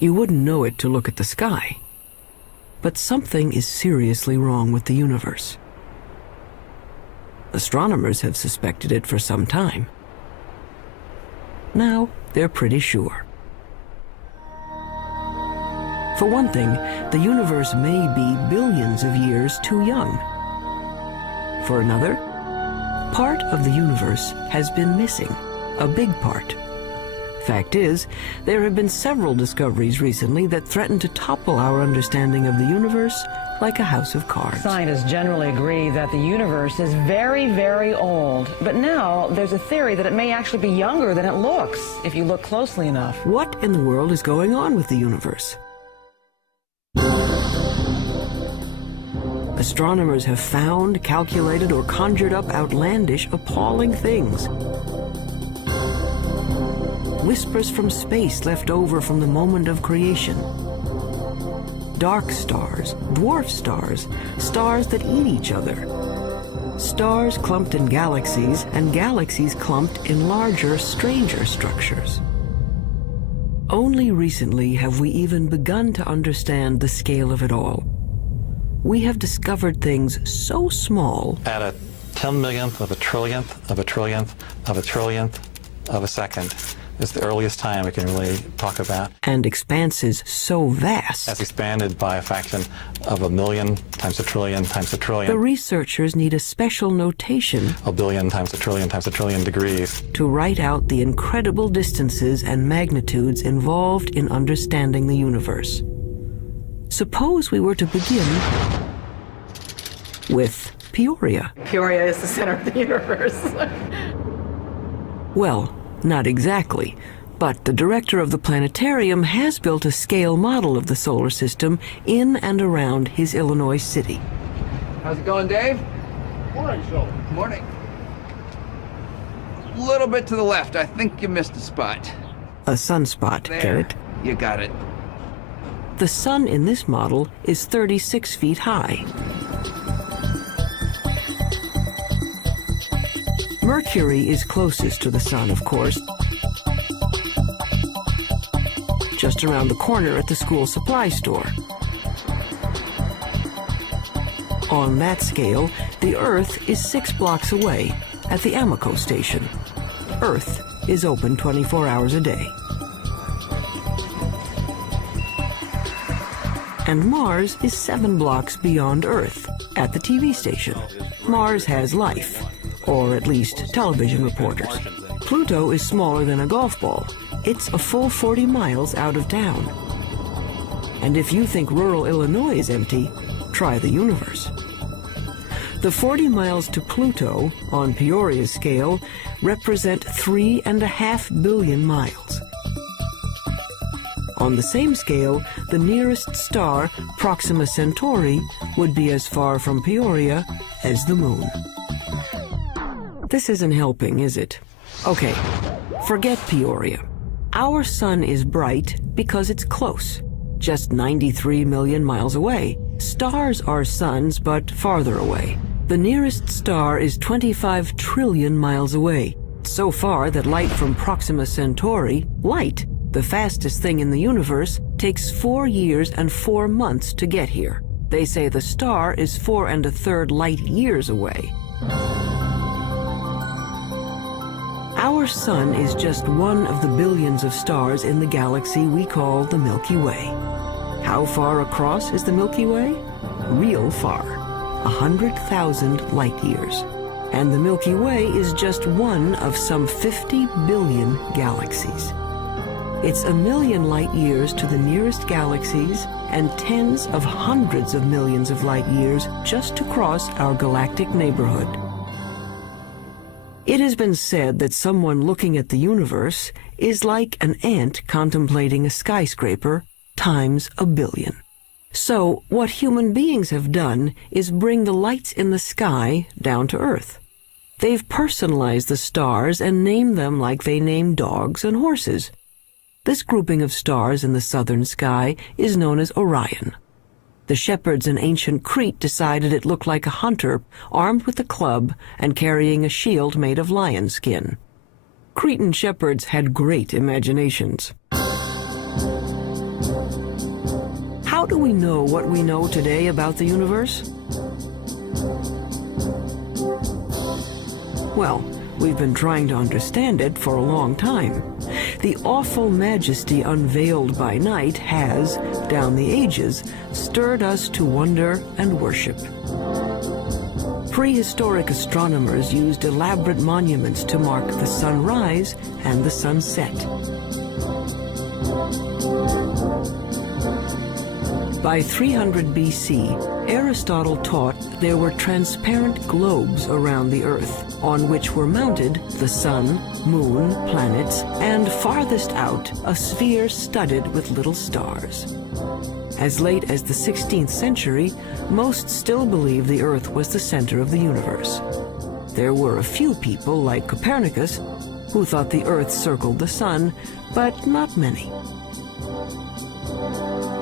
You wouldn't know it to look at the sky, but something is seriously wrong with the universe. Astronomers have suspected it for some time. Now they're pretty sure. For one thing, the universe may be billions of years too young. For another, part of the universe has been missing, a big part. Fact is, there have been several discoveries recently that threaten to topple our understanding of the universe like a house of cards. Scientists generally agree that the universe is very, very old. But now there's a theory that it may actually be younger than it looks, if you look closely enough. What in the world is going on with the universe? Astronomers have found, calculated, or conjured up outlandish, appalling things. Whispers from space left over from the moment of creation. Dark stars, dwarf stars, stars that eat each other. Stars clumped in galaxies, and galaxies clumped in larger, stranger structures. Only recently have we even begun to understand the scale of it all. We have discovered things so small. At a 10 millionth of a trillionth of a trillionth of a trillionth of a second is the earliest time we can really talk about. And expanses so vast. That's expanded by a fraction of a million times a trillion times a trillion. The researchers need a special notation. A billion times a trillion degrees. To write out the incredible distances and magnitudes involved in understanding the universe. Suppose we were to begin with Peoria. Peoria is the center of the universe. Well, not exactly, but the director of the planetarium has built a scale model of the solar system in and around his Illinois city. How's it going, Dave? Morning, Phil. Morning. A little bit to the left. I think you missed a spot. A sunspot, There. get it? You got it. The sun in this model is 36 feet high. Mercury is closest to the sun, of course, just around the corner at the school supply store. On that scale, the Earth is 6 blocks away at the Amoco station. Earth is open 24 hours a day. And Mars is 7 blocks beyond Earth at the TV station. Mars has life, or at least television reporters. Pluto is smaller than a golf ball. It's a full 40 miles out of town. And if you think rural Illinois is empty, try the universe. The 40 miles to Pluto, on Peoria's scale, represent 3.5 billion miles. On the same scale, the nearest star, Proxima Centauri, would be as far from Peoria as the moon. This isn't helping, is it? Okay, forget Peoria. Our sun is bright because it's close, just 93 million miles away. Stars are suns, but farther away. The nearest star is 25 trillion miles away, so far that light from Proxima Centauri, light, the fastest thing in the universe, takes 4 years and 4 months to get here. They say the star is 4 1/3 light years away. Our sun is just one of the billions of stars in the galaxy we call the Milky Way. How far across is the Milky Way? Real far, 100,000 light years. And the Milky Way is just one of some 50 billion galaxies. It's a million light years to the nearest galaxies and tens of hundreds of millions of light years just to cross our galactic neighborhood. It has been said that someone looking at the universe is like an ant contemplating a skyscraper times a billion. So what human beings have done is bring the lights in the sky down to Earth. They've personalized the stars and named them like they name dogs and horses. This grouping of stars in the southern sky is known as Orion. The shepherds in ancient Crete decided it looked like a hunter armed with a club and carrying a shield made of lion skin. Cretan shepherds had great imaginations. How do we know what we know today about the universe? Well, we've been trying to understand it for a long time. The awful majesty unveiled by night has, down the ages, stirred us to wonder and worship. Prehistoric astronomers used elaborate monuments to mark the sunrise and the sunset. By 300 BC, Aristotle taught there were transparent globes around the Earth, on which were mounted the sun, moon, planets, and farthest out, a sphere studded with little stars. As late as the 16th century, most still believed the Earth was the center of the universe. There were a few people, like Copernicus, who thought the Earth circled the sun, but not many.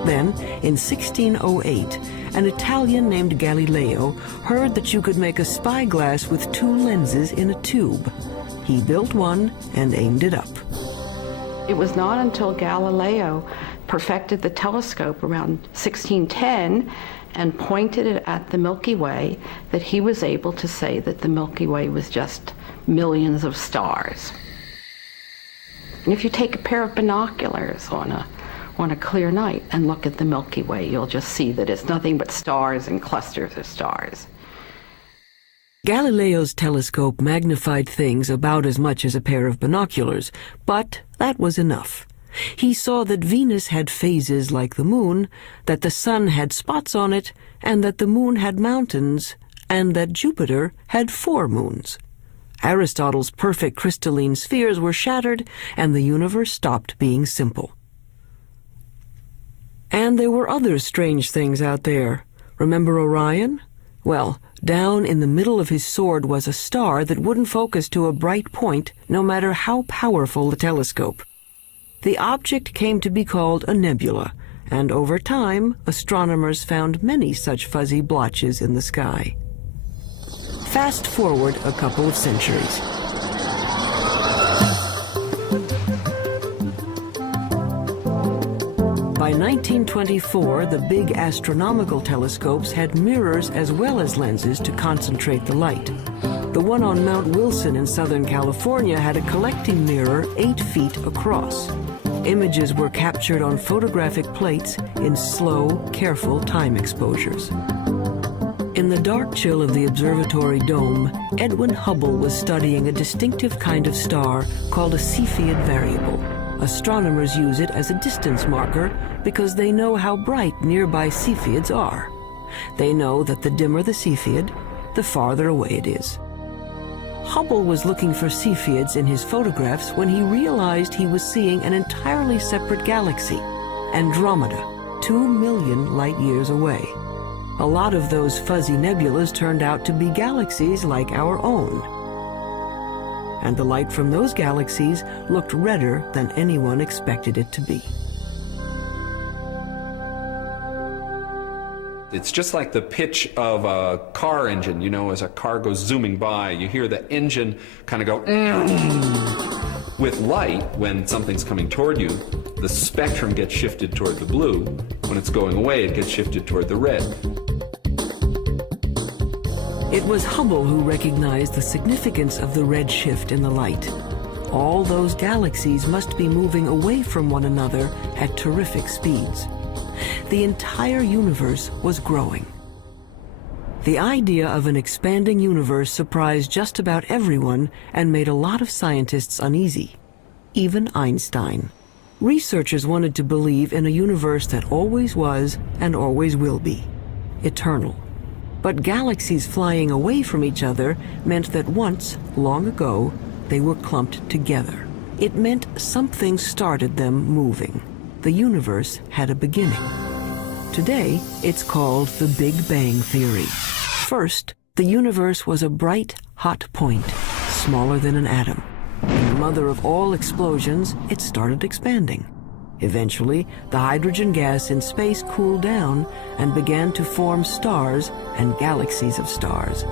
Then, in 1608, an Italian named Galileo heard that you could make a spyglass with two lenses in a tube. He built one and aimed it up. It was not until Galileo perfected the telescope around 1610 and pointed it at the Milky Way that he was able to say that the Milky Way was just millions of stars. And if you take a pair of binoculars on a clear night and look at the Milky Way, you'll just see that it's nothing but stars and clusters of stars. Galileo's telescope magnified things about as much as a pair of binoculars, but that was enough. He saw that Venus had phases like the moon, that the sun had spots on it, and that the moon had mountains, and that Jupiter had 4 moons. Aristotle's perfect crystalline spheres were shattered, and the universe stopped being simple. And there were other strange things out there. Remember Orion? Well, down in the middle of his sword was a star that wouldn't focus to a bright point, no matter how powerful the telescope. The object came to be called a nebula, and over time, astronomers found many such fuzzy blotches in the sky. Fast forward a couple of centuries. By 1924, the big astronomical telescopes had mirrors as well as lenses to concentrate the light. The one on Mount Wilson in Southern California had a collecting mirror 8 feet across. Images were captured on photographic plates in slow, careful time exposures. In the dark chill of the observatory dome, Edwin Hubble was studying a distinctive kind of star called a Cepheid variable. Astronomers use it as a distance marker because they know how bright nearby Cepheids are. They know that the dimmer the Cepheid, the farther away it is. Hubble was looking for Cepheids in his photographs when he realized he was seeing an entirely separate galaxy, Andromeda, 2 million light-years away. A lot of those fuzzy nebulas turned out to be galaxies like our own. And the light from those galaxies looked redder than anyone expected it to be. It's just like the pitch of a car engine. You know, as a car goes zooming by, you hear the engine kind of go. With light, when something's coming toward you, the spectrum gets shifted toward the blue. When it's going away, it gets shifted toward the red. It was Hubble who recognized the significance of the red shift in the light. All those galaxies must be moving away from one another at terrific speeds. The entire universe was growing. The idea of an expanding universe surprised just about everyone and made a lot of scientists uneasy, even Einstein. Researchers wanted to believe in a universe that always was and always will be, eternal. But galaxies flying away from each other meant that once, long ago, they were clumped together. It meant something started them moving. The universe had a beginning. Today, it's called the Big Bang Theory. First, the universe was a bright, hot point, smaller than an atom. In the mother of all explosions, it started expanding. Eventually, the hydrogen gas in space cooled down and began to form stars and galaxies of stars.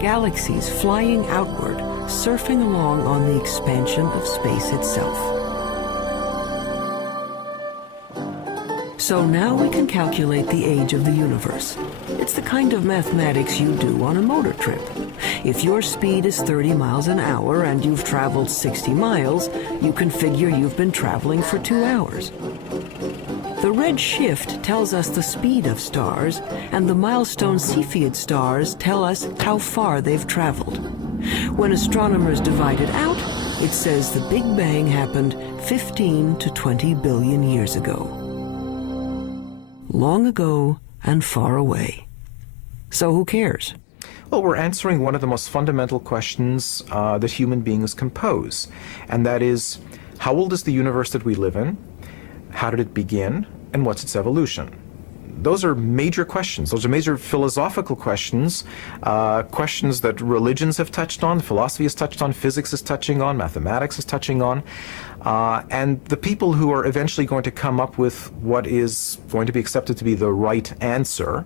Galaxies flying outward, surfing along on the expansion of space itself. So now we can calculate the age of the universe. It's the kind of mathematics you do on a motor trip. If your speed is 30 miles an hour and you've traveled 60 miles, you can figure you've been traveling for 2 hours. The red shift tells us the speed of stars, and the milestone Cepheid stars tell us how far they've traveled. When astronomers divide it out, it says the Big Bang happened 15 to 20 billion years ago. Long ago and far away. So who cares? Well, we're answering one of the most fundamental questions that human beings can pose, and that is, how old is the universe that we live in? How did it begin? And what's its evolution? Those are major questions. Those are major philosophical questions, questions that religions have touched on, philosophy has touched on, physics is touching on, mathematics is touching on. And the people who are eventually going to come up with what is going to be accepted to be the right answer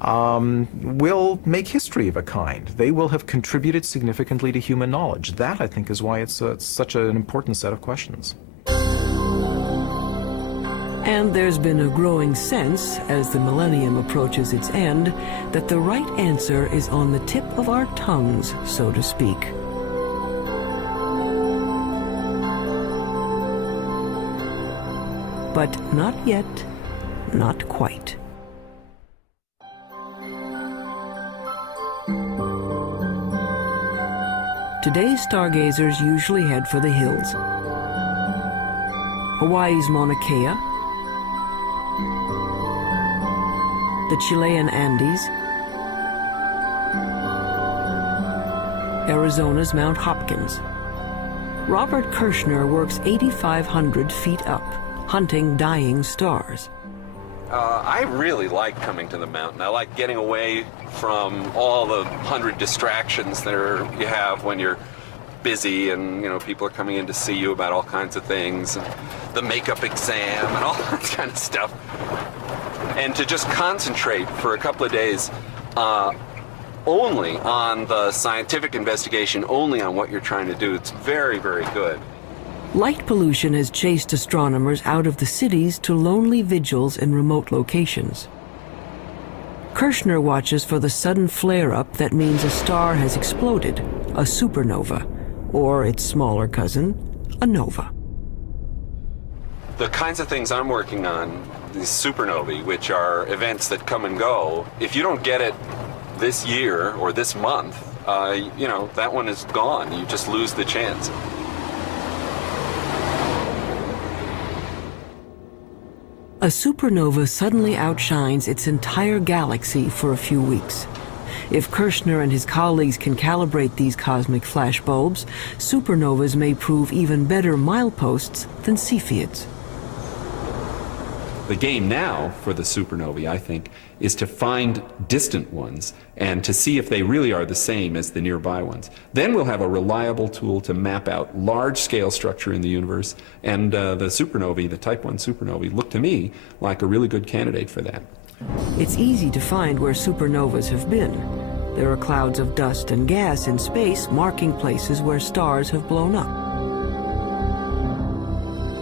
will make history of a kind. They will have contributed significantly to human knowledge. That, I think, is why it's such an important set of questions. And there's been a growing sense, as the millennium approaches its end, that the right answer is on the tip of our tongues, so to speak. But not yet, not quite. Today's stargazers usually head for the hills. Hawaii's Mauna Kea, the Chilean Andes, Arizona's Mount Hopkins. Robert Kirshner works 8,500 feet up, hunting dying stars. I really like coming to the mountain. I like getting away from all the 100 distractions that you have when you're busy, and people are coming in to see you about all kinds of things, and the makeup exam and all that kind of stuff. And to just concentrate for a couple of days only on the scientific investigation, only on what you're trying to do, it's very, very good. Light pollution has chased astronomers out of the cities to lonely vigils in remote locations. Kirshner watches for the sudden flare-up that means a star has exploded, a supernova, or its smaller cousin, a nova. The kinds of things I'm working on, these supernovae, which are events that come and go, if you don't get it this year or this month, that one is gone. You just lose the chance. A supernova suddenly outshines its entire galaxy for a few weeks. If Kirshner and his colleagues can calibrate these cosmic flashbulbs, supernovas may prove even better mileposts than Cepheids. The game now for the supernovae, I think, is to find distant ones and to see if they really are the same as the nearby ones. Then we'll have a reliable tool to map out large-scale structure in the universe, and the supernovae, the Type 1 supernovae, look to me like a really good candidate for that. It's easy to find where supernovas have been. There are clouds of dust and gas in space marking places where stars have blown up.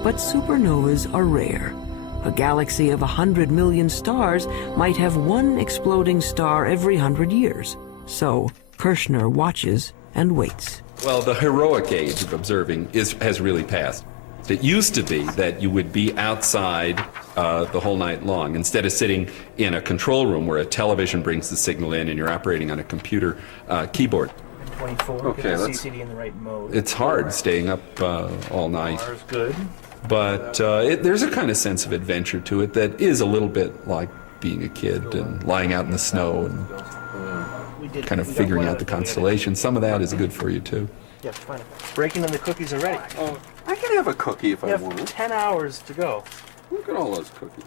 But supernovas are rare. A galaxy of 100 million stars might have one exploding star every 100 years. So Kirshner watches and waits. Well, the heroic age of observing has really passed. It used to be that you would be outside the whole night long, instead of sitting in a control room where a television brings the signal in and you're operating on a computer keyboard. 24, Okay, get the let's- CCD in the right mode. It's hard staying up all night. Ours good. But there's a kind of sense of adventure to it that is a little bit like being a kid and lying out in the snow and kind of figuring out the constellation. Some of that is good for you too. Yeah, fine. Breaking in the cookies already. Oh, I can have a cookie if You I have want. 10 hours to go. Look at all those cookies.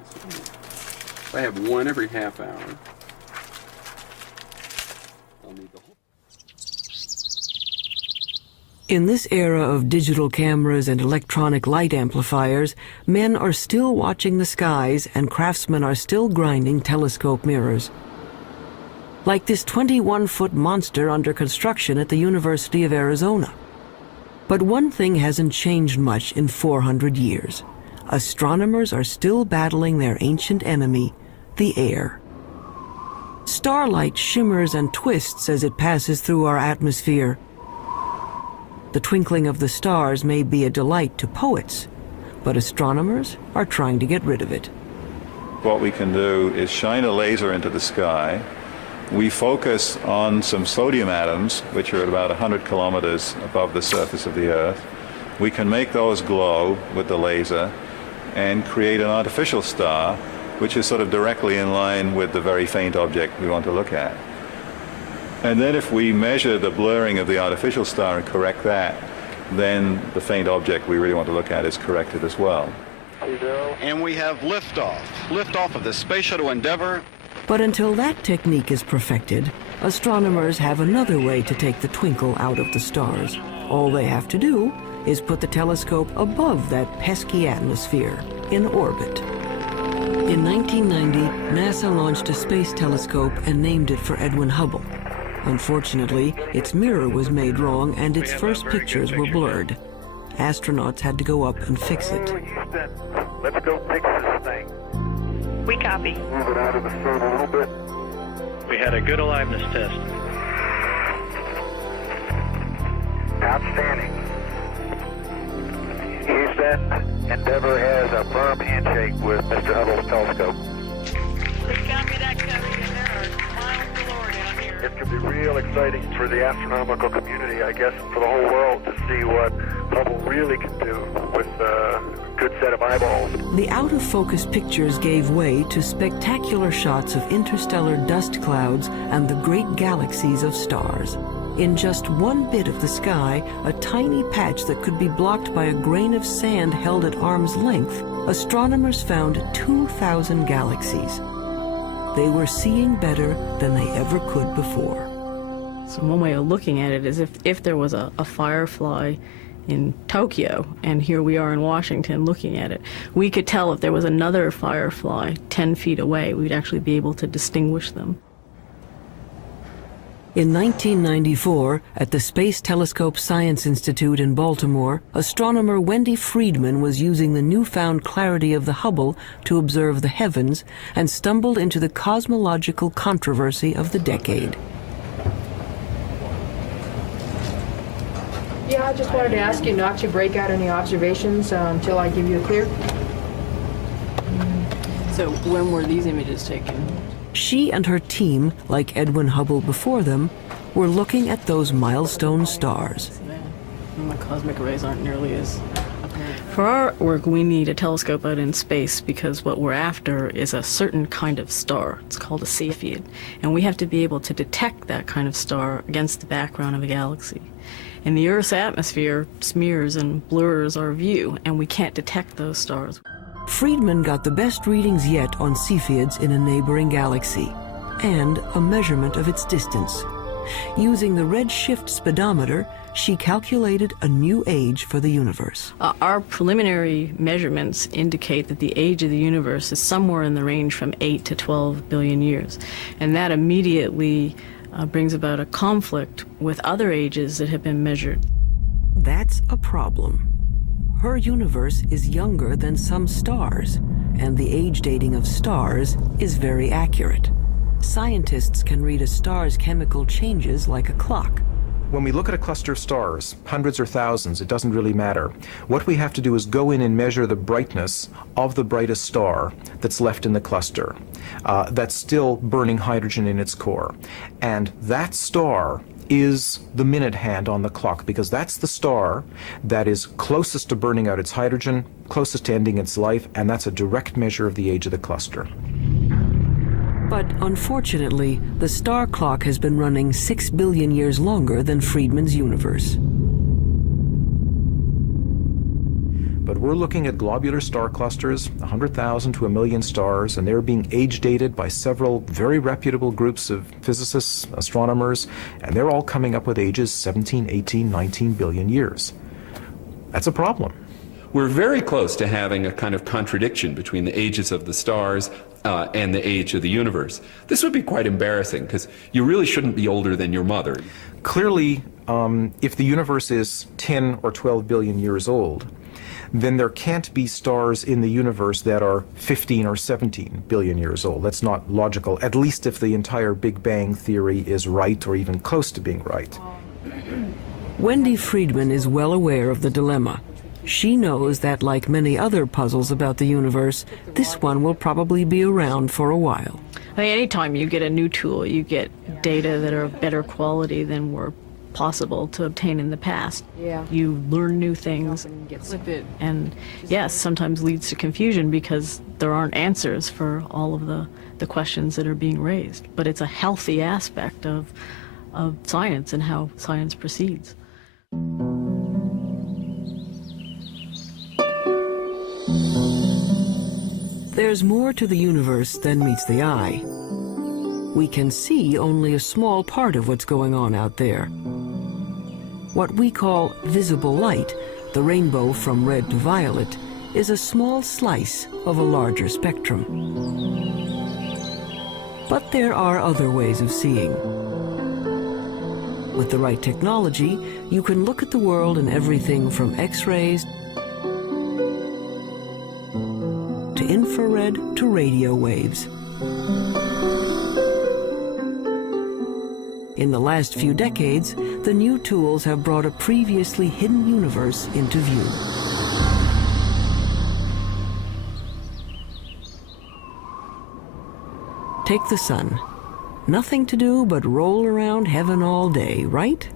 I have one every half hour. I'll need the whole. In this era of digital cameras and electronic light amplifiers, men are still watching the skies and craftsmen are still grinding telescope mirrors. Like this 21-foot monster under construction at the University of Arizona. But one thing hasn't changed much in 400 years. Astronomers are still battling their ancient enemy, the air. Starlight shimmers and twists as it passes through our atmosphere. The twinkling of the stars may be a delight to poets, but astronomers are trying to get rid of it. What we can do is shine a laser into the sky. We focus on some sodium atoms, which are at about 100 kilometers above the surface of the Earth. We can make those glow with the laser and create an artificial star, which is sort of directly in line with the very faint object we want to look at. And then if we measure the blurring of the artificial star and correct that, then the faint object we really want to look at is corrected as well. And we have liftoff of the Space Shuttle Endeavour. But until that technique is perfected, astronomers have another way to take the twinkle out of the stars. All they have to do is put the telescope above that pesky atmosphere, in orbit. In 1990, NASA launched a space telescope and named it for Edwin Hubble. Unfortunately, its mirror was made wrong and its first pictures were blurred. Astronauts had to go up and fix it. Houston, let's go fix this thing. We copy. Move it out of the sun a little bit. We had a good aliveness test. Outstanding. Houston, Endeavour has a firm handshake with Mr. Hubble's telescope. Please copy that, Cody, and there are miles galore down here. It could be real exciting for the astronomical community, I guess, and for the whole world to see what Hubble really can do with a good set of eyeballs. The out-of-focus pictures gave way to spectacular shots of interstellar dust clouds and the great galaxies of stars. In just one bit of the sky, a tiny patch that could be blocked by a grain of sand held at arm's length, astronomers found 2,000 galaxies. They were seeing better than they ever could before. So one way of looking at it is if there was a firefly in Tokyo, and here we are in Washington looking at it, we could tell if there was another firefly 10 feet away, we'd actually be able to distinguish them. In 1994, at the Space Telescope Science Institute in Baltimore, astronomer Wendy Friedman was using the newfound clarity of the Hubble to observe the heavens and stumbled into the cosmological controversy of the decade. Yeah, I just wanted to ask you not to break out any observations until I give you a clear. So when were these images taken? She and her team, like Edwin Hubble before them, were looking at those milestone stars. The cosmic rays aren't nearly as apparent. For our work, we need a telescope out in space because what we're after is a certain kind of star. It's called a Cepheid. And we have to be able to detect that kind of star against the background of a galaxy. And the Earth's atmosphere smears and blurs our view, and we can't detect those stars. Friedman got the best readings yet on Cepheids in a neighboring galaxy, and a measurement of its distance. Using the redshift speedometer, she calculated a new age for the universe. Our preliminary measurements indicate that the age of the universe is somewhere in the range from 8 to 12 billion years. And that immediately brings about a conflict with other ages that have been measured. That's a problem. Her universe is younger than some stars, and the age dating of stars is very accurate. Scientists can read a star's chemical changes like a clock. When we look at a cluster of stars, hundreds or thousands, it doesn't really matter. What we have to do is go in and measure the brightness of the brightest star that's left in the cluster, that's still burning hydrogen in its core. And that star is the minute hand on the clock, because that's the star that is closest to burning out its hydrogen, closest to ending its life, and that's a direct measure of the age of the cluster. But unfortunately, the star clock has been running 6 billion years longer than Friedman's universe. But we're looking at globular star clusters, 100,000 to 1 million stars, and they're being age dated by several very reputable groups of physicists, astronomers, and they're all coming up with ages 17, 18, 19 billion years. That's a problem. We're very close to having a kind of contradiction between the ages of the stars and the age of the universe. This would be quite embarrassing because you really shouldn't be older than your mother. Clearly, if the universe is 10 or 12 billion years old, then there can't be stars in the universe that are 15 or 17 billion years old. That's not logical, at least if the entire Big Bang theory is right or even close to being right. Wendy Friedman is well aware of the dilemma. She knows that, like many other puzzles about the universe, this one will probably be around for a while. I mean, anytime you get a new tool, you get data that are of better quality than were possible to obtain in the past. Yeah. You learn new things, and yes, sometimes leads to confusion because there aren't answers for all of the questions that are being raised. But it's a healthy aspect of science and how science proceeds. There's more to the universe than meets the eye. We can see only a small part of what's going on out there. What we call visible light, the rainbow from red to violet, is a small slice of a larger spectrum. But there are other ways of seeing. With the right technology, you can look at the world in everything from X-rays to infrared to radio waves. In the last few decades, the new tools have brought a previously hidden universe into view. Take the sun. Nothing to do but roll around heaven all day, right?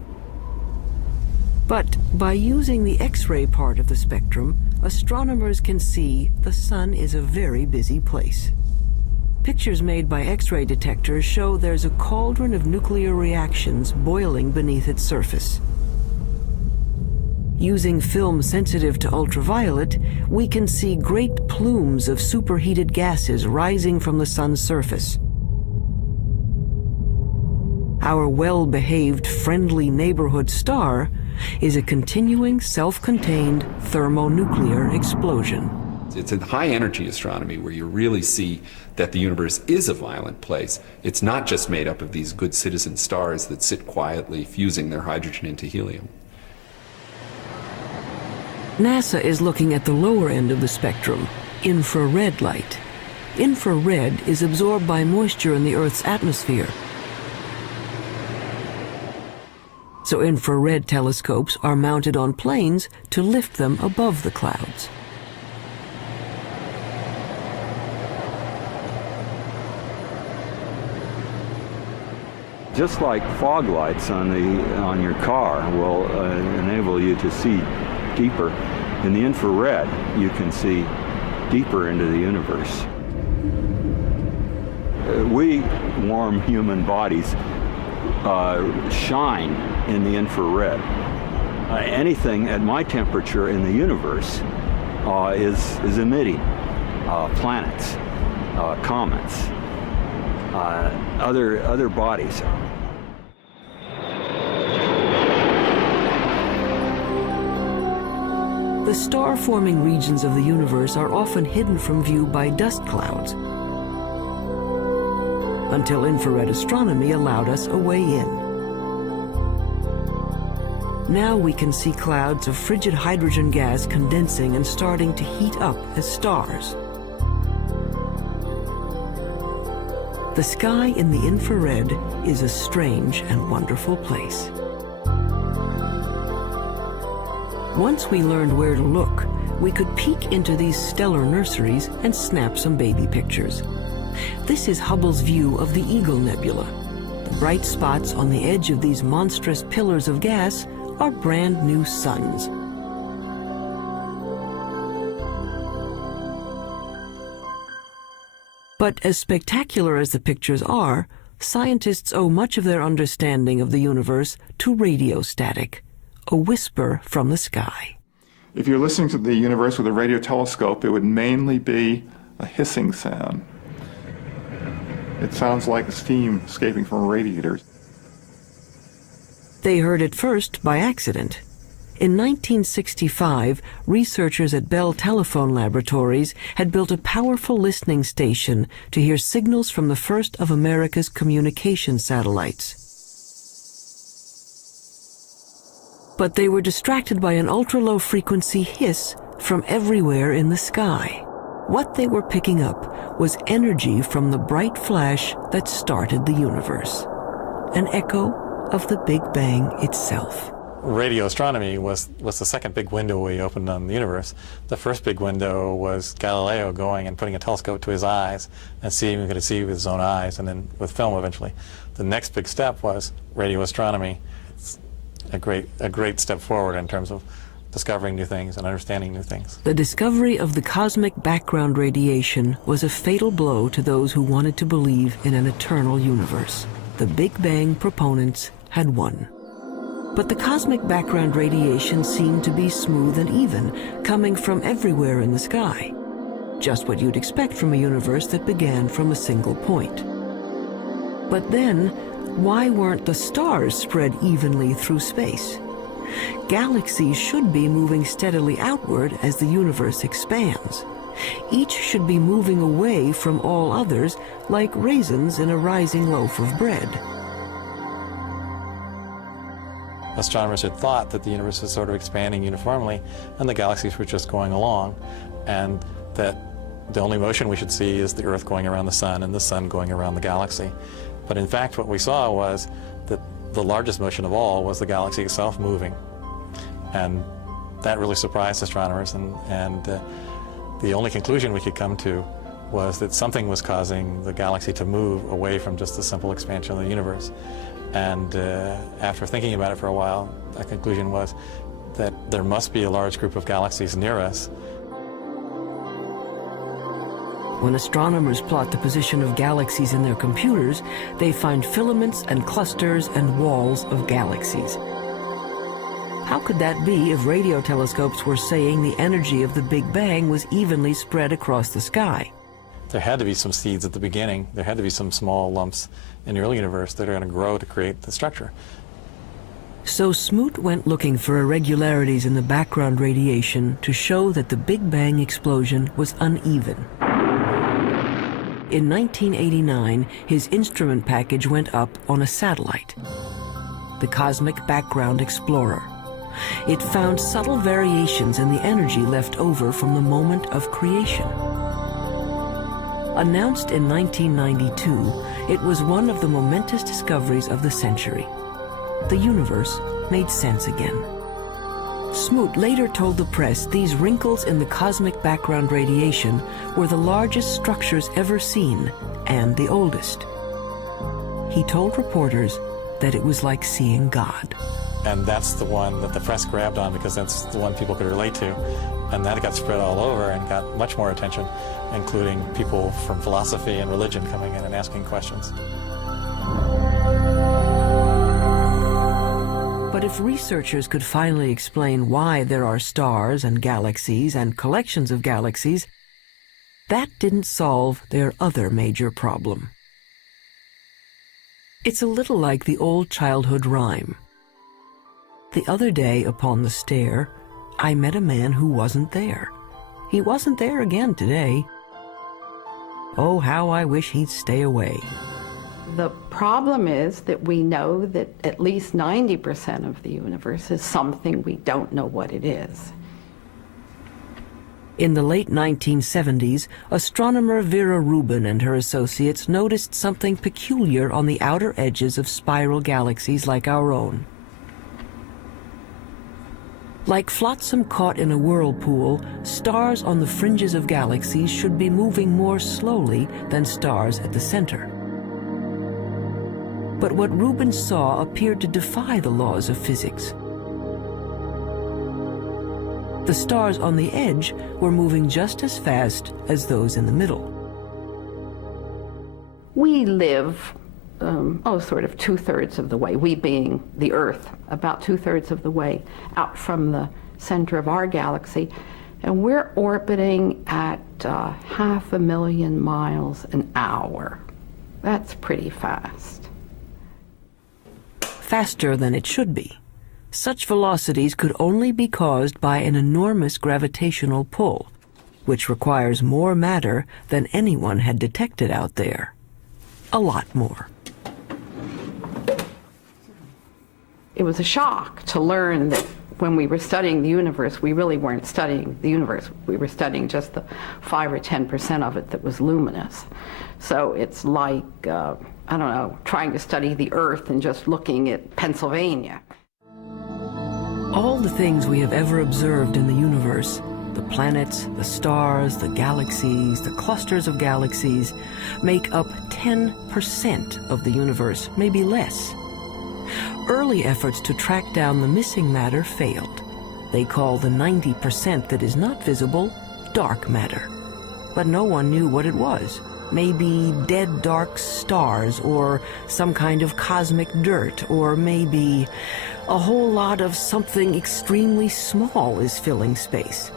But by using the X-ray part of the spectrum, astronomers can see the sun is a very busy place. Pictures made by X-ray detectors show there's a cauldron of nuclear reactions boiling beneath its surface. Using film sensitive to ultraviolet, we can see great plumes of superheated gases rising from the sun's surface. Our well-behaved, friendly neighborhood star is a continuing, self-contained thermonuclear explosion. It's in high-energy astronomy where you really see that the universe is a violent place. It's not just made up of these good citizen stars that sit quietly fusing their hydrogen into helium. NASA is looking at the lower end of the spectrum, infrared light. Infrared is absorbed by moisture in the Earth's atmosphere. So infrared telescopes are mounted on planes to lift them above the clouds. Just like fog lights on your car will enable you to see deeper, in the infrared you can see deeper into the universe. We warm human bodies shine in the infrared. Anything at my temperature in the universe is emitting planets, comets, other bodies. The star-forming regions of the universe are often hidden from view by dust clouds, until infrared astronomy allowed us a way in. Now we can see clouds of frigid hydrogen gas condensing and starting to heat up as stars. The sky in the infrared is a strange and wonderful place. Once we learned where to look, we could peek into these stellar nurseries and snap some baby pictures. This is Hubble's view of the Eagle Nebula. The bright spots on the edge of these monstrous pillars of gas are brand new suns. But as spectacular as the pictures are, scientists owe much of their understanding of the universe to radio static, a whisper from the sky. If you're listening to the universe with a radio telescope, it would mainly be a hissing sound. It sounds like steam escaping from a radiator. They heard it first by accident. In 1965, researchers at Bell Telephone Laboratories had built a powerful listening station to hear signals from the first of America's communication satellites. But they were distracted by an ultra-low frequency hiss from everywhere in the sky. What they were picking up was energy from the bright flash that started the universe, an echo of the Big Bang itself. Radio astronomy was the second big window we opened on the universe. The first big window was Galileo going and putting a telescope to his eyes and seeing what he could see with his own eyes, and then with film eventually. The next big step was radio astronomy. It's a great step forward in terms of discovering new things and understanding new things. The discovery of the cosmic background radiation was a fatal blow to those who wanted to believe in an eternal universe. The Big Bang proponents had won. But the cosmic background radiation seemed to be smooth and even, coming from everywhere in the sky. Just what you'd expect from a universe that began from a single point. But then, why weren't the stars spread evenly through space? Galaxies should be moving steadily outward as the universe expands. Each should be moving away from all others like raisins in a rising loaf of bread. Astronomers had thought that the universe was sort of expanding uniformly and the galaxies were just going along, and that the only motion we should see is the Earth going around the sun and the sun going around the galaxy. But in fact, what we saw was that the largest motion of all was the galaxy itself moving. And that really surprised astronomers, and the only conclusion we could come to was that something was causing the galaxy to move away from just the simple expansion of the universe. And after thinking about it for a while, the conclusion was that there must be a large group of galaxies near us. When astronomers plot the position of galaxies in their computers, they find filaments and clusters and walls of galaxies. How could that be if radio telescopes were saying the energy of the Big Bang was evenly spread across the sky? There had to be some seeds at the beginning. There had to be some small lumps in the early universe that are going to grow to create the structure. So Smoot went looking for irregularities in the background radiation to show that the Big Bang explosion was uneven. In 1989, his instrument package went up on a satellite, the Cosmic Background Explorer. It found subtle variations in the energy left over from the moment of creation. Announced in 1992, it was one of the momentous discoveries of the century. The universe made sense again. Smoot later told the press these wrinkles in the cosmic background radiation were the largest structures ever seen and the oldest. He told reporters that it was like seeing God. And that's the one that the press grabbed on because that's the one people could relate to. And that got spread all over and got much more attention, including people from philosophy and religion coming in and asking questions. But if researchers could finally explain why there are stars and galaxies and collections of galaxies, that didn't solve their other major problem. It's a little like the old childhood rhyme. The other day upon the stair, I met a man who wasn't there. He wasn't there again today. Oh, how I wish he'd stay away. The problem is that we know that at least 90% of the universe is something we don't know what it is. In the late 1970s, astronomer Vera Rubin and her associates noticed something peculiar on the outer edges of spiral galaxies like our own. Like flotsam caught in a whirlpool, stars on the fringes of galaxies should be moving more slowly than stars at the center. But what Rubin saw appeared to defy the laws of physics. The stars on the edge were moving just as fast as those in the middle. We live, sort of 2/3 of the way, we being the Earth, about 2/3 of the way out from the center of our galaxy, and we're orbiting at 500,000 miles an hour. That's pretty fast. Faster than it should be. Such velocities could only be caused by an enormous gravitational pull, which requires more matter than anyone had detected out there. A lot more. It was a shock to learn that when we were studying the universe, we really weren't studying the universe. We were studying just the 5 or 10% of it that was luminous. So it's like, trying to study the Earth and just looking at Pennsylvania. All the things we have ever observed in the universe, the planets, the stars, the galaxies, the clusters of galaxies, make up 10% of the universe, maybe less. Early efforts to track down the missing matter failed. They call the 90% that is not visible dark matter. But no one knew what it was. Maybe dead dark stars, or some kind of cosmic dirt, or maybe a whole lot of something extremely small is filling space.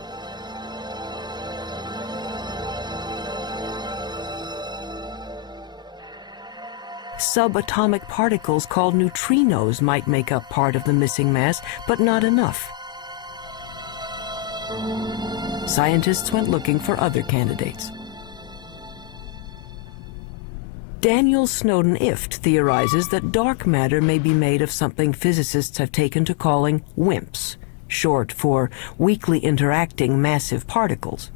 Subatomic particles called neutrinos might make up part of the missing mass, but not enough. Scientists went looking for other candidates. Daniel Snowden Ift theorizes that dark matter may be made of something physicists have taken to calling WIMPs, short for weakly interacting massive particles.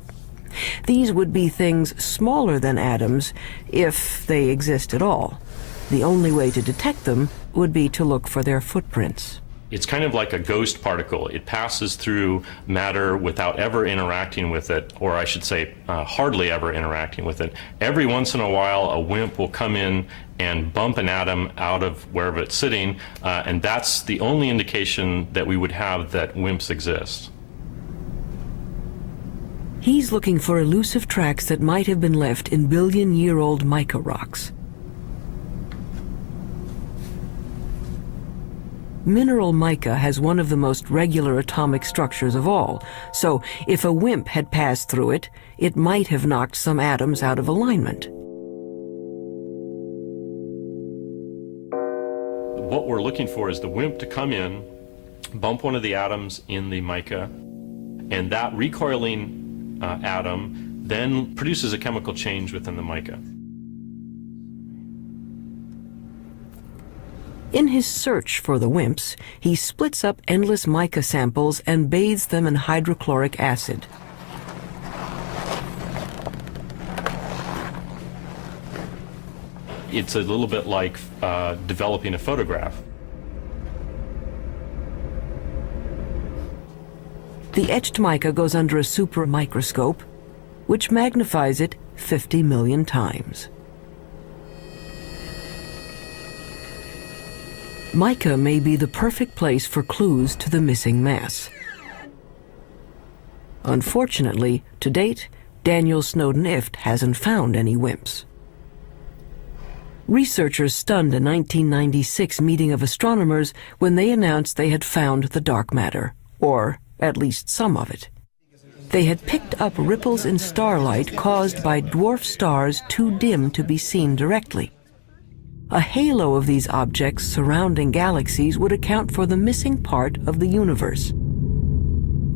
These would be things smaller than atoms, if they exist at all. The only way to detect them would be to look for their footprints. It's kind of like a ghost particle. It passes through matter without ever interacting with it, or I should say hardly ever interacting with it. Every once in a while, a WIMP will come in and bump an atom out of wherever it's sitting, and that's the only indication that we would have that WIMPs exist. He's looking for elusive tracks that might have been left in billion-year-old mica rocks. Mineral mica has one of the most regular atomic structures of all, so if a WIMP had passed through it, it might have knocked some atoms out of alignment. What we're looking for is the WIMP to come in, bump one of the atoms in the mica, and that recoiling atom then produces a chemical change within the mica. In his search for the WIMPs, he splits up endless mica samples and bathes them in hydrochloric acid. It's a little bit like developing a photograph. The etched mica goes under a super microscope, which magnifies it 50 million times. Mica may be the perfect place for clues to the missing mass. Unfortunately, to date, Daniel Snowden Ift hasn't found any WIMPs. Researchers stunned a 1996 meeting of astronomers when they announced they had found the dark matter, or at least some of it. They had picked up ripples in starlight caused by dwarf stars too dim to be seen directly. A halo of these objects surrounding galaxies would account for the missing part of the universe.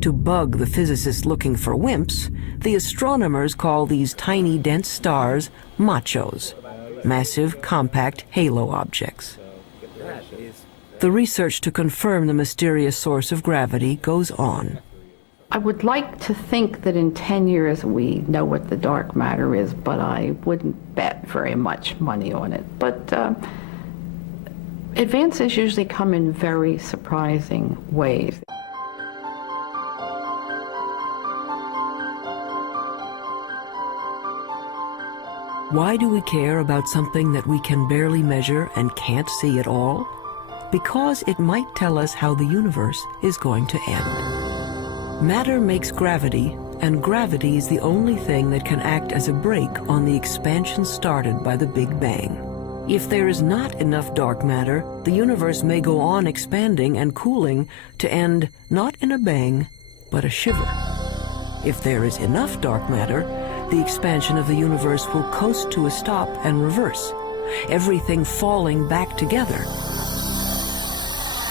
To bug the physicists looking for WIMPs, the astronomers call these tiny dense stars machos, massive compact halo objects. The research to confirm the mysterious source of gravity goes on. I would like to think that in 10 years we know what the dark matter is, but I wouldn't bet very much money on it. But advances usually come in very surprising ways. Why do we care about something that we can barely measure and can't see at all? Because it might tell us how the universe is going to end. Matter makes gravity, and gravity is the only thing that can act as a brake on the expansion started by the Big Bang. If there is not enough dark matter, the universe may go on expanding and cooling to end not in a bang, but a shiver. If there is enough dark matter, the expansion of the universe will coast to a stop and reverse, everything falling back together,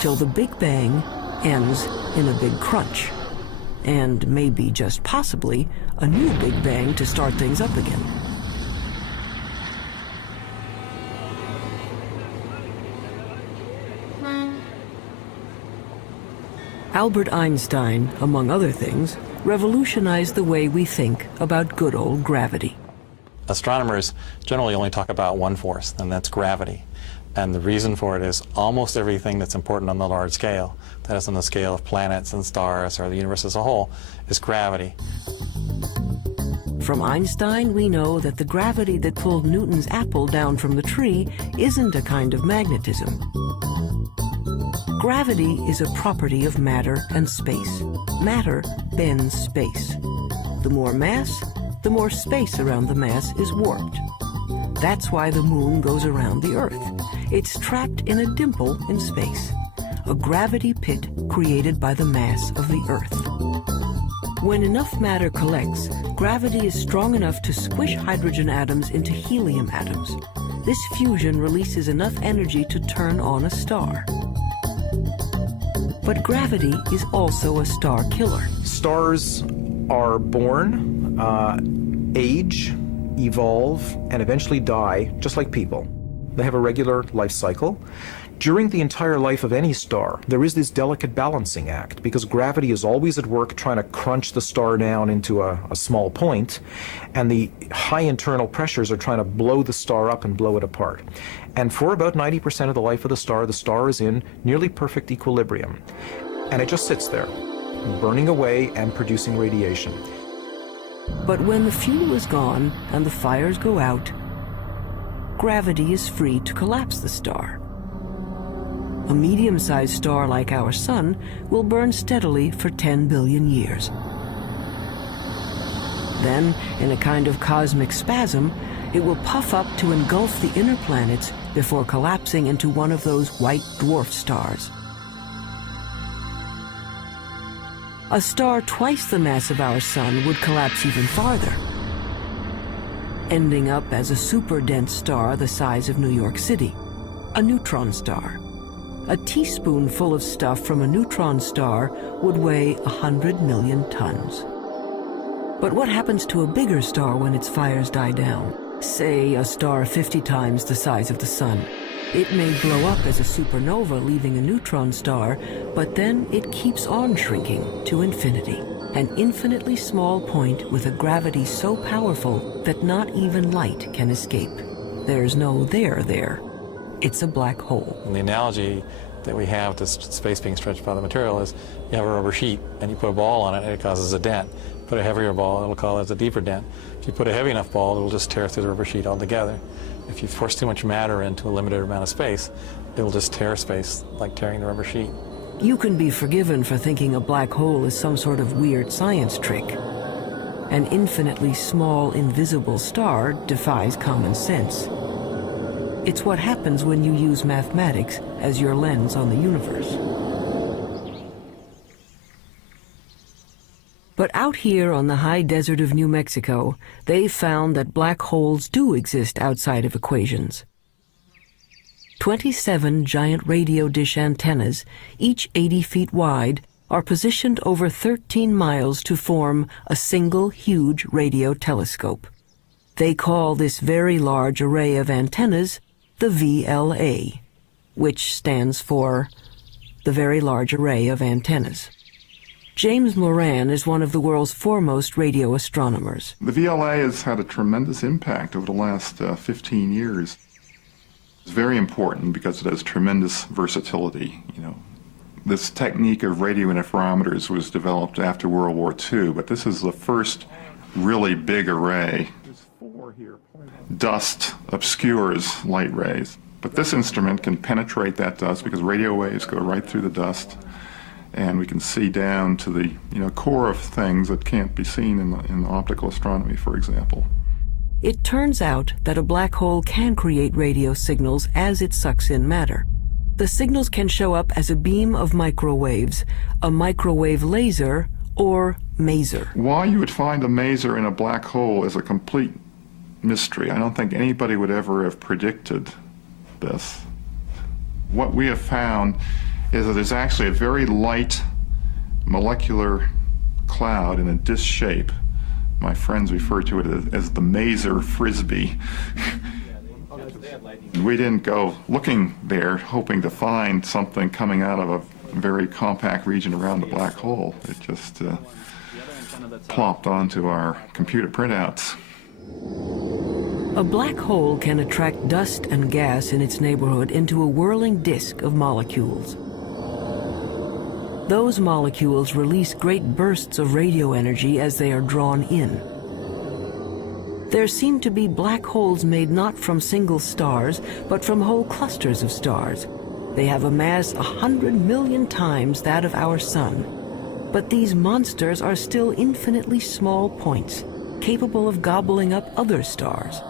till the Big Bang ends in a big crunch, and maybe just possibly a new Big Bang to start things up again. Albert Einstein, among other things, revolutionized the way we think about good old gravity. Astronomers generally only talk about one force, and that's gravity. And the reason for it is almost everything that's important on the large scale, that is on the scale of planets and stars or the universe as a whole, is gravity. From Einstein, we know that the gravity that pulled Newton's apple down from the tree isn't a kind of magnetism. Gravity is a property of matter and space. Matter bends space. The more mass, the more space around the mass is warped. That's why the moon goes around the Earth. It's trapped in a dimple in space, a gravity pit created by the mass of the Earth. When enough matter collects, gravity is strong enough to squish hydrogen atoms into helium atoms. This fusion releases enough energy to turn on a star. But gravity is also a star killer. Stars are born, age, evolve, and eventually die, just like people. They have a regular life cycle. During the entire life of any star, there is this delicate balancing act, because gravity is always at work trying to crunch the star down into a small point, and the high internal pressures are trying to blow the star up and blow it apart. And for about 90% of the life of the star is in nearly perfect equilibrium. And it just sits there, burning away and producing radiation. But when the fuel is gone and the fires go out, gravity is free to collapse the star. A medium-sized star like our Sun will burn steadily for 10 billion years. Then, in a kind of cosmic spasm, it will puff up to engulf the inner planets before collapsing into one of those white dwarf stars. A star twice the mass of our Sun would collapse even farther, ending up as a super-dense star the size of New York City, a neutron star. A teaspoonful of stuff from a neutron star would weigh 100 million tons. But what happens to a bigger star when its fires die down? Say a star 50 times the size of the Sun. It may blow up as a supernova, leaving a neutron star, but then it keeps on shrinking to infinity. An infinitely small point with a gravity so powerful that not even light can escape. There's no there. It's a black hole. And the analogy that we have to space being stretched by the material is you have a rubber sheet and you put a ball on it and it causes a dent. Put a heavier ball, it'll cause a deeper dent. If you put a heavy enough ball, it'll just tear through the rubber sheet altogether. If you force too much matter into a limited amount of space, it'll just tear space like tearing the rubber sheet. You can be forgiven for thinking a black hole is some sort of weird science trick. An infinitely small, invisible star defies common sense. It's what happens when you use mathematics as your lens on the universe. But out here on the high desert of New Mexico, they've found that black holes do exist outside of equations. 27 giant radio dish antennas, each 80 feet wide, are positioned over 13 miles to form a single huge radio telescope. They call this very large array of antennas the VLA, which stands for the Very Large Array of Antennas. James Moran is one of the world's foremost radio astronomers. The VLA has had a tremendous impact over the last 15 years. It's very important because it has tremendous versatility. This technique of radio interferometers was developed after World War II, but this is the first really big array. Dust obscures light rays, but this instrument can penetrate that dust because radio waves go right through the dust, and we can see down to the core of things that can't be seen in optical astronomy, for example. It turns out that a black hole can create radio signals as it sucks in matter. The signals can show up as a beam of microwaves, a microwave laser, or maser. Why you would find a maser in a black hole is a complete mystery. I don't think anybody would ever have predicted this. What we have found is that there's actually a very light molecular cloud in a disc shape. My friends refer to it as the maser frisbee. We didn't go looking there hoping to find something coming out of a very compact region around the black hole. It just plopped onto our computer printouts. A black hole can attract dust and gas in its neighborhood into a whirling disk of molecules. Those molecules release great bursts of radio energy as they are drawn in. There seem to be black holes made not from single stars, but from whole clusters of stars. They have a mass 100 million times that of our sun. But these monsters are still infinitely small points, capable of gobbling up other stars.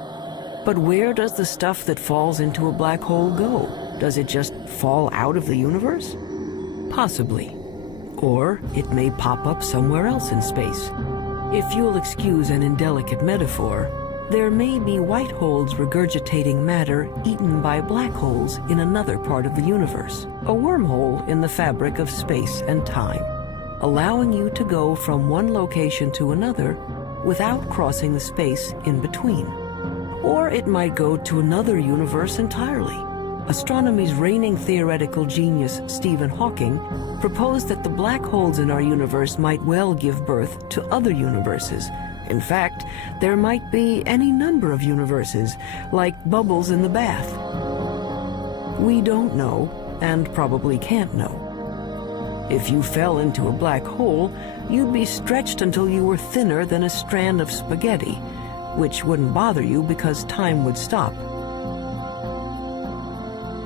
But where does the stuff that falls into a black hole go? Does it just fall out of the universe? Possibly. Or it may pop up somewhere else in space. If you'll excuse an indelicate metaphor, there may be white holes regurgitating matter eaten by black holes in another part of the universe, a wormhole in the fabric of space and time, allowing you to go from one location to another without crossing the space in between. Or it might go to another universe entirely. Astronomy's reigning theoretical genius, Stephen Hawking, proposed that the black holes in our universe might well give birth to other universes. In fact, there might be any number of universes, like bubbles in the bath. We don't know, and probably can't know. If you fell into a black hole, you'd be stretched until you were thinner than a strand of spaghetti, which wouldn't bother you because time would stop.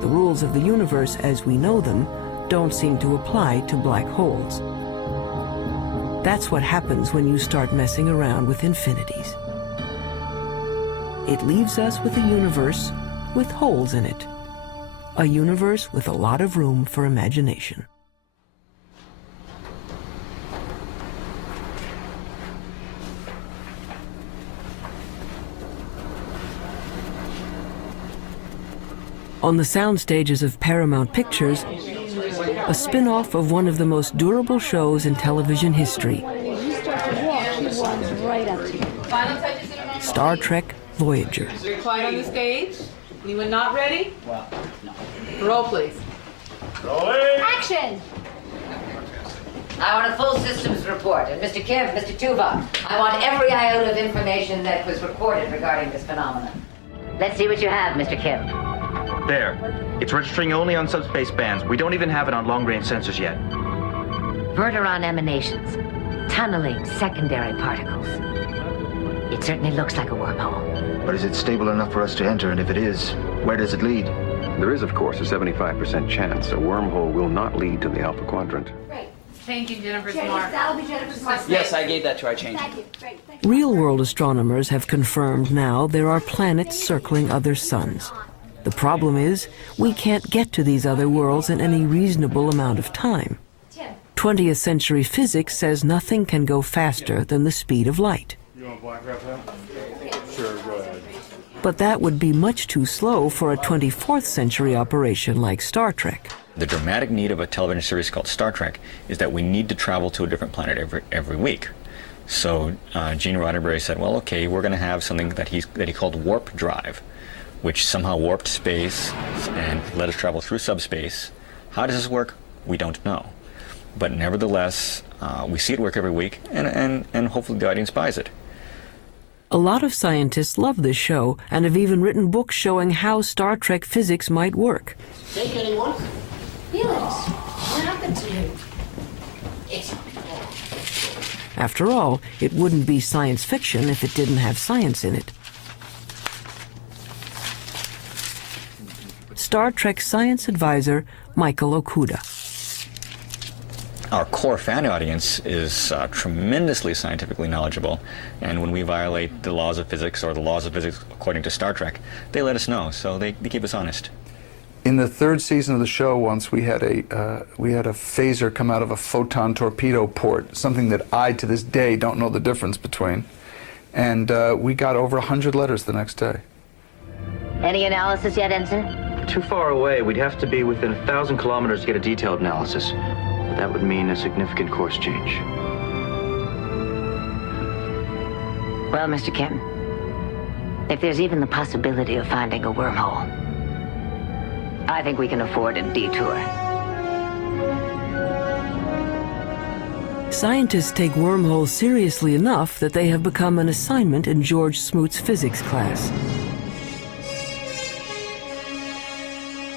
The rules of the universe as we know them don't seem to apply to black holes. That's what happens when you start messing around with infinities. It leaves us with a universe with holes in it. A universe with a lot of room for imagination. On the sound stages of Paramount Pictures, a spin-off of one of the most durable shows in television history, Star Trek Voyager. Very quiet on the stage. Anyone not ready? Roll, please. Action! I want a full systems report. And Mr. Kim, Mr. Tuvok, I want every iota of information that was recorded regarding this phenomenon. Let's see what you have, Mr. Kim. There. It's registering only on subspace bands. We don't even have it on long-range sensors yet. Verteron emanations. Tunneling secondary particles. It certainly looks like a wormhole. But is it stable enough for us to enter? And if it is, where does it lead? There is, of course, a 75% chance a wormhole will not lead to the Alpha Quadrant. Great. Changing Jennifer's mark. That'll be Jennifer's mark. Yes, I gave that to her. I changed it. Thank you. Great. Real-world astronomers have confirmed now there are planets circling other suns. The problem is, we can't get to these other worlds in any reasonable amount of time. 20th century physics says nothing can go faster than the speed of light. You want black wrap that? Sure, go ahead. But that would be much too slow for a 24th century operation like Star Trek. The dramatic need of a television series called Star Trek is that we need to travel to a different planet every week. So Gene Roddenberry said, well, okay, we're going to have something that he called warp drive, which somehow warped space and let us travel through subspace. How does this work? We don't know. But nevertheless, we see it work every week, and hopefully the audience buys it. A lot of scientists love this show and have even written books showing how Star Trek physics might work. Take anyone? Felix, what happened to you? It's After all, it wouldn't be science fiction if it didn't have science in it. Star Trek science advisor Michael Okuda. Our core fan audience is tremendously scientifically knowledgeable, and when we violate the laws of physics or the laws of physics according to Star Trek, they let us know, so they keep us honest. In the third season of the show, once we had a phaser come out of a photon torpedo port, something that I, to this day, don't know the difference between. And we got over 100 letters the next day. Any analysis yet, Ensign? Too far away. We'd have to be within 1,000 kilometers to get a detailed analysis. But that would mean a significant course change. Well, Mr. Kent, if there's even the possibility of finding a wormhole, I think we can afford a detour. Scientists take wormholes seriously enough that they have become an assignment in George Smoot's physics class.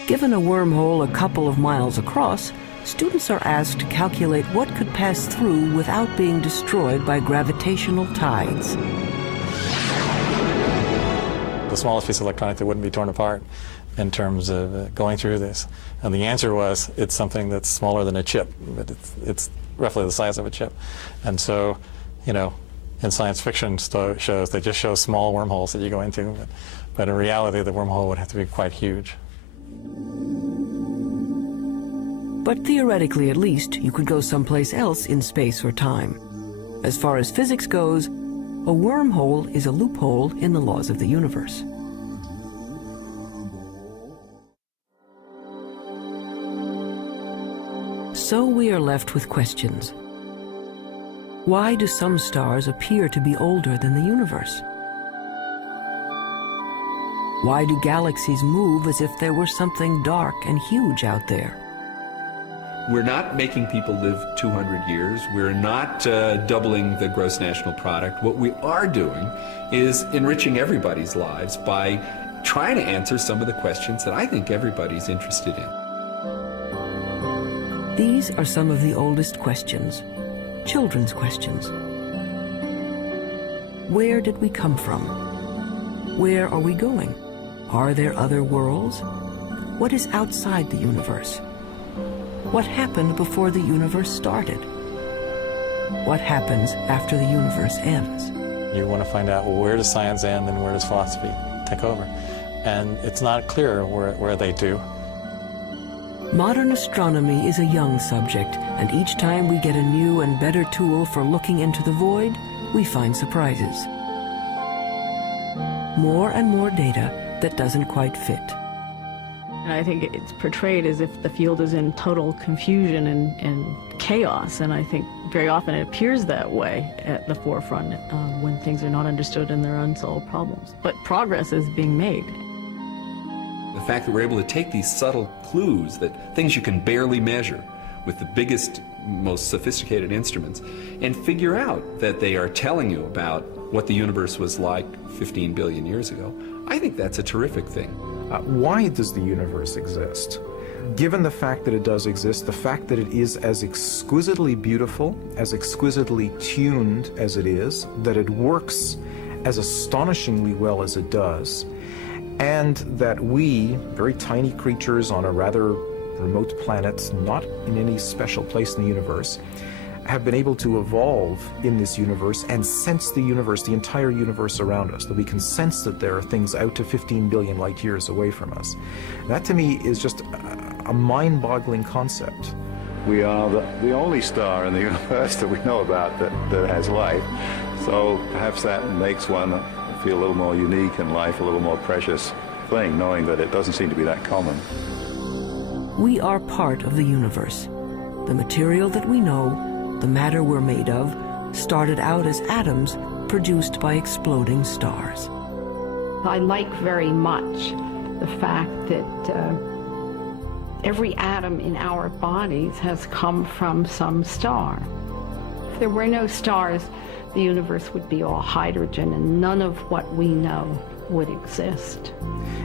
Given a wormhole a couple of miles across, students are asked to calculate what could pass through without being destroyed by gravitational tides. The smallest piece of electronic that wouldn't be torn apart in terms of going through this. And the answer was, it's something that's smaller than a chip, but it's roughly the size of a chip. And so, you know, in science fiction shows, they just show small wormholes that you go into, but in reality, the wormhole would have to be quite huge. But theoretically, at least, you could go someplace else in space or time. As far as physics goes, a wormhole is a loophole in the laws of the universe. So we are left with questions. Why do some stars appear to be older than the universe? Why do galaxies move as if there were something dark and huge out there? We're not making people live 200 years. We're not doubling the gross national product. What we are doing is enriching everybody's lives by trying to answer some of the questions that I think everybody's interested in. These are some of the oldest questions, children's questions. Where did we come from? Where are we going? Are there other worlds? What is outside the universe? What happened before the universe started? What happens after the universe ends? You want to find out, well, where does science end and where does philosophy take over? And it's not clear where they do. Modern astronomy is a young subject, and each time we get a new and better tool for looking into the void, we find surprises. More and more data that doesn't quite fit. And I think it's portrayed as if the field is in total confusion and chaos, and I think very often it appears that way at the forefront when things are not understood and there are unsolved problems. But progress is being made. The fact that we're able to take these subtle clues, that things you can barely measure with the biggest, most sophisticated instruments, and figure out that they are telling you about what the universe was like 15 billion years ago, I think that's a terrific thing. Why does the universe exist? Given the fact that it does exist, the fact that it is as exquisitely beautiful, as exquisitely tuned as it is, that it works as astonishingly well as it does, and that we, very tiny creatures on a rather remote planet, not in any special place in the universe, have been able to evolve in this universe and sense the universe, the entire universe around us, that we can sense that there are things out to 15 billion light years away from us. That to me is just a mind-boggling concept. We are the only star in the universe that we know about that has life, so perhaps that makes one feel a little more unique and life a little more precious thing, knowing that it doesn't seem to be that common. We are part of the universe. The material that we know, the matter we're made of, started out as atoms produced by exploding stars. I like very much the fact that every atom in our bodies has come from some star. If there were no stars, the universe would be all hydrogen and none of what we know would exist.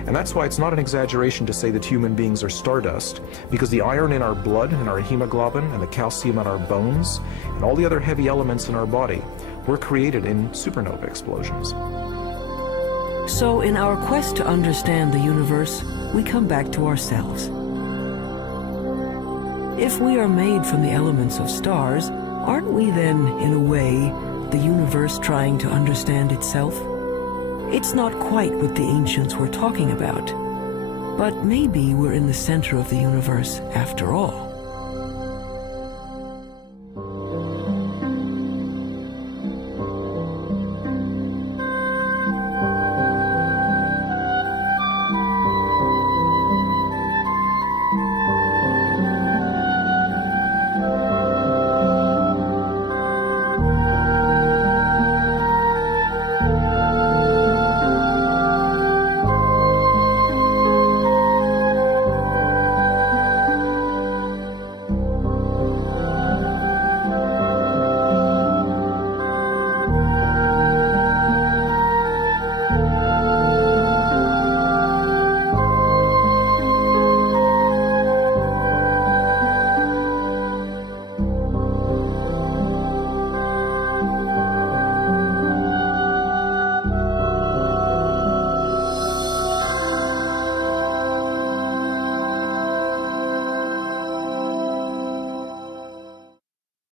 And that's why it's not an exaggeration to say that human beings are stardust, because the iron in our blood and our hemoglobin and the calcium in our bones and all the other heavy elements in our body were created in supernova explosions. So in our quest to understand the universe, we come back to ourselves. If we are made from the elements of stars, aren't we then, in a way, the universe trying to understand itself? It's not quite what the ancients were talking about, but maybe we're in the center of the universe after all.